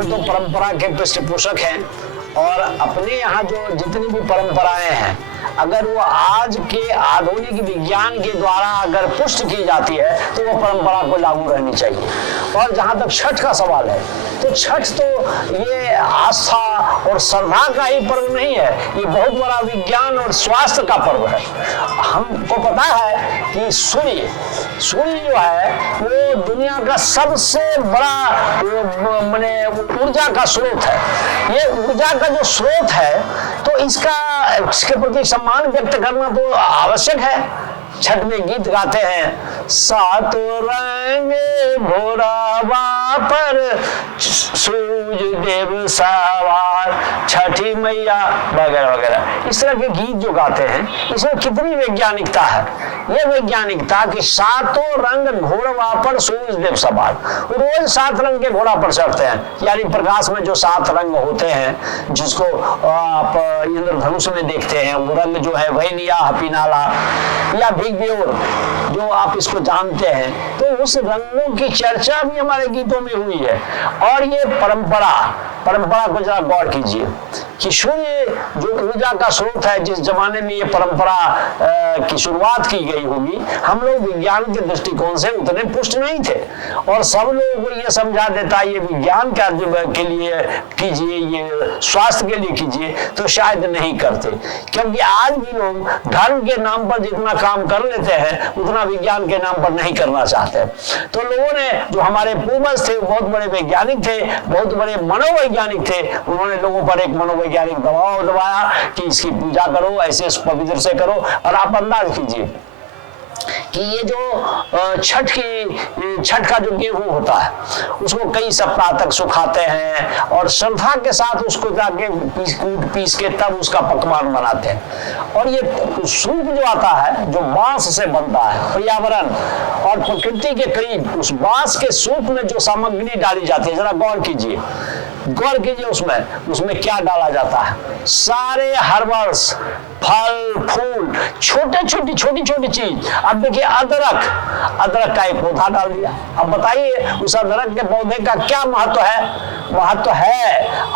हम तो परंपरा के पृष्ठपोषक हैं और अपने यहाँ जो जितनी भी परंपराएं हैं अगर वो आज के आधुनिक विज्ञान के द्वारा अगर पुष्ट की जाती है तो वो परंपरा को लागू रहनी चाहिए। और जहाँ तक छठ का सवाल है तो छठ तो ये आस्था और श्रद्धा का ही पर्व नहीं है, ये बहुत बड़ा विज्ञान और स्वास्थ्य का पर्व है। हमको पता है कि सूर्य जो है वो दुनिया का सबसे बड़ा माने ऊर्जा का स्रोत है। ये ऊर्जा का जो स्रोत है तो इसके प्रति सम्मान व्यक्त करना तो आवश्यक है। छठ में गीत गाते हैं, सातों रंग घोड़ावा पर सूरज देव सवार, छठी मैया वगैरह वगैरह, इस तरह के गीत जो गाते हैं इसमें कितनी वैज्ञानिकता है। ये वैज्ञानिकता कि सातों रंग घोड़वा पर सूरज देव सवार, रोज 7 रंग के घोड़ा पर चढ़ते हैं, यानी प्रकाश में जो 7 रंग होते हैं जिसको आप इंद्रधनुष में देखते हैं, वो रंग जो है वही निया हपीनाला या बिग्योर जो आप इसको जानते हैं, तो उस रंगों की चर्चा भी हमारे गीतों में हुई है। और ये परंपरा को जरा गौर कीजिए कि सूर्य जो ऊर्जा का स्रोत है, जिस जमाने में ये परंपरा की शुरुआत की गई होगी, हम लोग विज्ञान के दृष्टिकोण से उतने पुष्ट नहीं थे और सब लोगों को ये समझा देता ये विज्ञान के लिए कीजिए, ये स्वास्थ्य के लिए कीजिए, तो शायद नहीं करते। क्योंकि आज भी लोग धर्म के नाम पर जितना काम कर लेते हैं उतना विज्ञान के नाम पर नहीं करना चाहते। तो लोगों ने, जो हमारे पूर्वज थे, बहुत बड़े वैज्ञानिक थे, बहुत बड़े मनोवैज्ञानिक थे, उन्होंने लोगों पर एक मनोवैज्ञानिक दबाव दबाया कि इसकी पूजा करो, ऐसे पवित्र से करो। और आप अंदाज कीजिए कि ये जो छठ का जो गेहूं होता है उसको कई सप्ताह तक सुखाते हैं और श्रद्धा के साथ उसको जाके पीस के तब उसका पकवान बनाते हैं। और ये सूप जो आता है, जो बांस से बनता है, पर्यावरण और प्रकृति के करीब उस बांस के सूप में जो सामग्री डाली जाती है, जरा गौर कीजिए उसमें क्या डाला जाता है। सारे हर्बल्स, फल फूल, छोटी छोटी चीज। अब देखिए अदरक का एक पौधा डाल दिया। अब बताइए उस अदरक के पौधे का क्या महत्व है।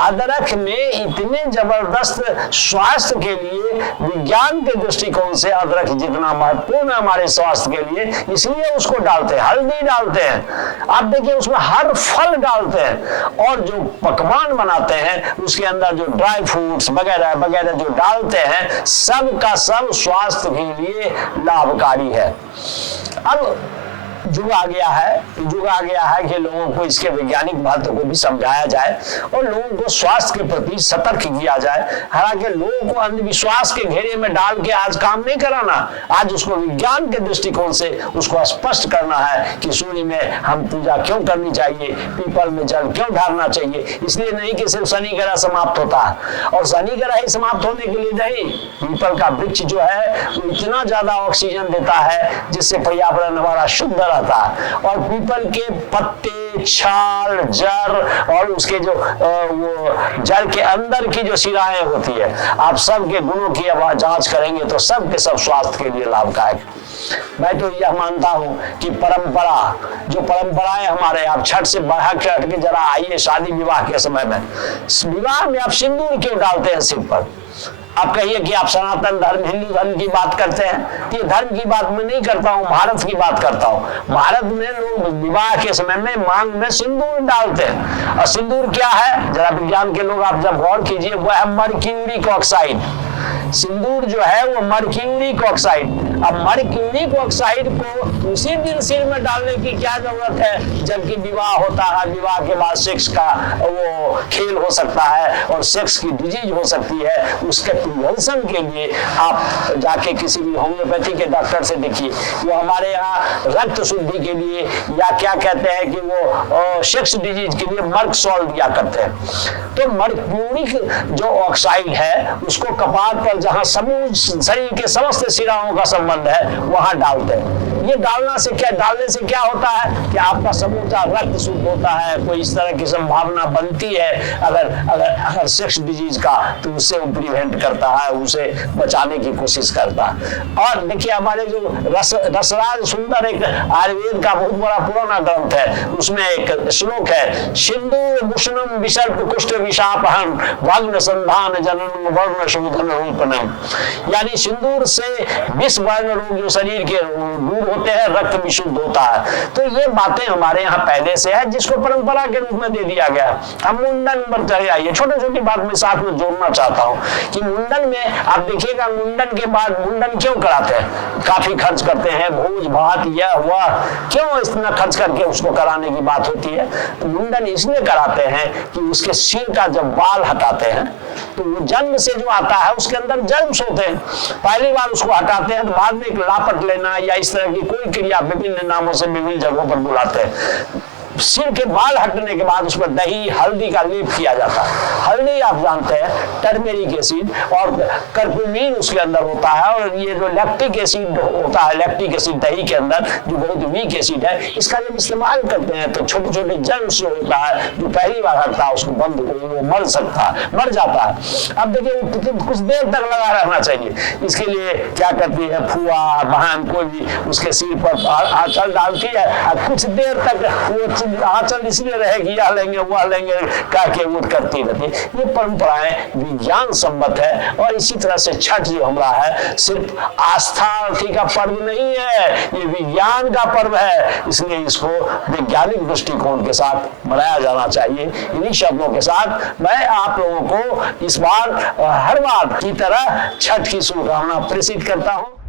अदरक में इतने जबरदस्त स्वास्थ्य के लिए, विज्ञान के दृष्टिकोण से अदरक जितना महत्वपूर्ण है हमारे स्वास्थ्य के लिए, इसलिए उसको डालते हैं। हल्दी डालते हैं, आप देखिए उसमें हर फल डालते हैं और जो पकवान बनाते हैं उसके अंदर जो ड्राई फ्रूट्स वगैरह वगैरह जो डालते हैं, सब का सब स्वास्थ्य के लिए लाभकारी है। अब युग आ गया है कि लोगों को इसके वैज्ञानिक महत्व को भी समझाया जाए और लोगों को स्वास्थ्य के प्रति सतर्क किया जाए। हालांकि लोगों को अंधविश्वास के घेरे में डाल के आज काम नहीं कराना, आज उसको विज्ञान के दृष्टिकोण से उसको स्पष्ट करना है कि सूर्य में हम पूजा क्यों करनी चाहिए, पीपल में जल क्यों ढालना चाहिए। इसलिए नहीं कि सिर्फ शनि ग्रह समाप्त होता है, और शनि ग्रह ही समाप्त होने के लिए नहीं, पीपल का वृक्ष जो है वो इतना ज्यादा ऑक्सीजन देता है जिससे पर्यावरण हमारा शुद्ध रहता है। और पीपल के पत्ते, छाल, जड़ और उसके जो वो जड़ के अंदर की जो शिराएं होती है, आप सब के गुणों की अब जांच करेंगे तो सब के सब स्वास्थ्य के लिए लाभदायक। मैं तो यह मानता हूं कि परंपराएं हमारे, आप छठ से बढ़ा के हट के जरा आइए शादी विवाह के समय में, विवाह में आप सिंदूर क्यों डालते हैं सिर पर? आप कहिए कि आप सनातन धर्म, हिंदू धर्म की बात करते हैं। ये धर्म की बात मैं नहीं करता हूँ, भारत की बात करता हूँ। भारत में लोग विवाह के समय में मांग में सिंदूर डालते हैं। और सिंदूर क्या है, जरा विज्ञान के लोग आप जब गौर कीजिए, वो है मर्क्यूरिक ऑक्साइड। सिंदूर जो है वो मर्क्यूरिक ऑक्साइड। अब मर्क्यूरिक ऑक्साइड को उसी दिन सिर में डालने की क्या जरूरत है जबकि विवाह होता है। विवाह के बाद सेक्स का वो खेल हो सकता है और सेक्स की डिजीज हो सकती है। उसके प्रिवेंशन के लिए आप जाके किसी भी होम्योपैथी के डॉक्टर से देखिए, वो हमारे यहाँ रक्त शुद्धि के लिए या क्या कहते हैं कि वो सेक्स डिजीज के लिए मर्क सॉल्ट दिया करते हैं। तो मर्क्यूरिक जो ऑक्साइड है उसको कपाट पर, जहां समूह शरीर के समस्त शिराओं का संबंध है, वहां डालते हैं। ये डालने से क्या होता है कि आपका समूचा रक्त शुद्ध होता है। कोई इस तरह की संभावना बनती है अगर सेक्स डिजीज का, तो उससे वो प्रिवेंट करता है, उसे बचाने की कोशिश करता है। और देखिए हमारे जो रसराज सुंदर एक आयुर्वेद का बहुत बड़ा पुराना ग्रंथ है, उसमें एक श्लोक है, सिंदूर भूषणम विसर्प कुष्ठ विषापहन भग्न संधान जनन वर्ण शोधन रूपनम, यानी सिंदूर से विष वर्ण रोग जो शरीर के दूर होते हैं, रक्त विशुद्ध होता है। तो ये बातें हमारे यहाँ पहले से है, जिसको परंपरा के रूप में दे दिया गया। हम मुंडन पर चले आइए, छोटी छोटी बात में साथ में जोड़ना चाहता हूँ कि मुंडन में आप देखिएगा, मुंडन के बाद मुंडन क्यों कराते हैं? काफी खर्च करते हैं, भोज भात यह हुआ, क्यों इतना खर्च करके उसको कराने की बात होती है? तो मुंडन इसलिए कराते हैं कि उसके सिर का जब बाल हटाते हैं तो वो जन्म से जो आता है उसके अंदर जर्म्स होते हैं, पहली बार उसको हटाते हैं तो बाद में एक लापट लेना या इस तरह की कोई क्रिया विभिन्न नामों से विभिन्न जगहों पर बुलाते हैं। सिर के बाल हटने के बाद उस पर दही हल्दी का लेप किया जाता है। हल्दी आप जानते हैं टर्मेरिक एसिड और कर्कुमिन उसके अंदर होता है, और ये जो लैक्टिक एसिड होता है, लैक्टिक एसिड दही के अंदर जो बहुत वीक एसिड है, इसका जब इस्तेमाल करते हैं तो छोटे छोटे जर्म्स जो होता है जो पहली बार हटता है उसको वो मर जाता है। अब देखिए कुछ देर तक लगा रहना चाहिए, इसके लिए क्या करती है फुआ बहन कोई भी उसके सिर पर आंचल डालती है, कुछ देर तक वो आंचल इसलिए रहेगी, यह लेंगे वह लेंगे करके वो करती रहती। ये परंपराएं विज्ञान सम्मत है। और इसी तरह से छठ जो हमारा है सिर्फ आस्था का पर्व नहीं है, ये विज्ञान का पर्व है, इसलिए इसको वैज्ञानिक दृष्टिकोण के साथ मनाया जाना चाहिए। इन्हीं शब्दों के साथ मैं आप लोगों को इस बार हर बार की तरह छठ की शुभकामना प्रेषित करता हूं।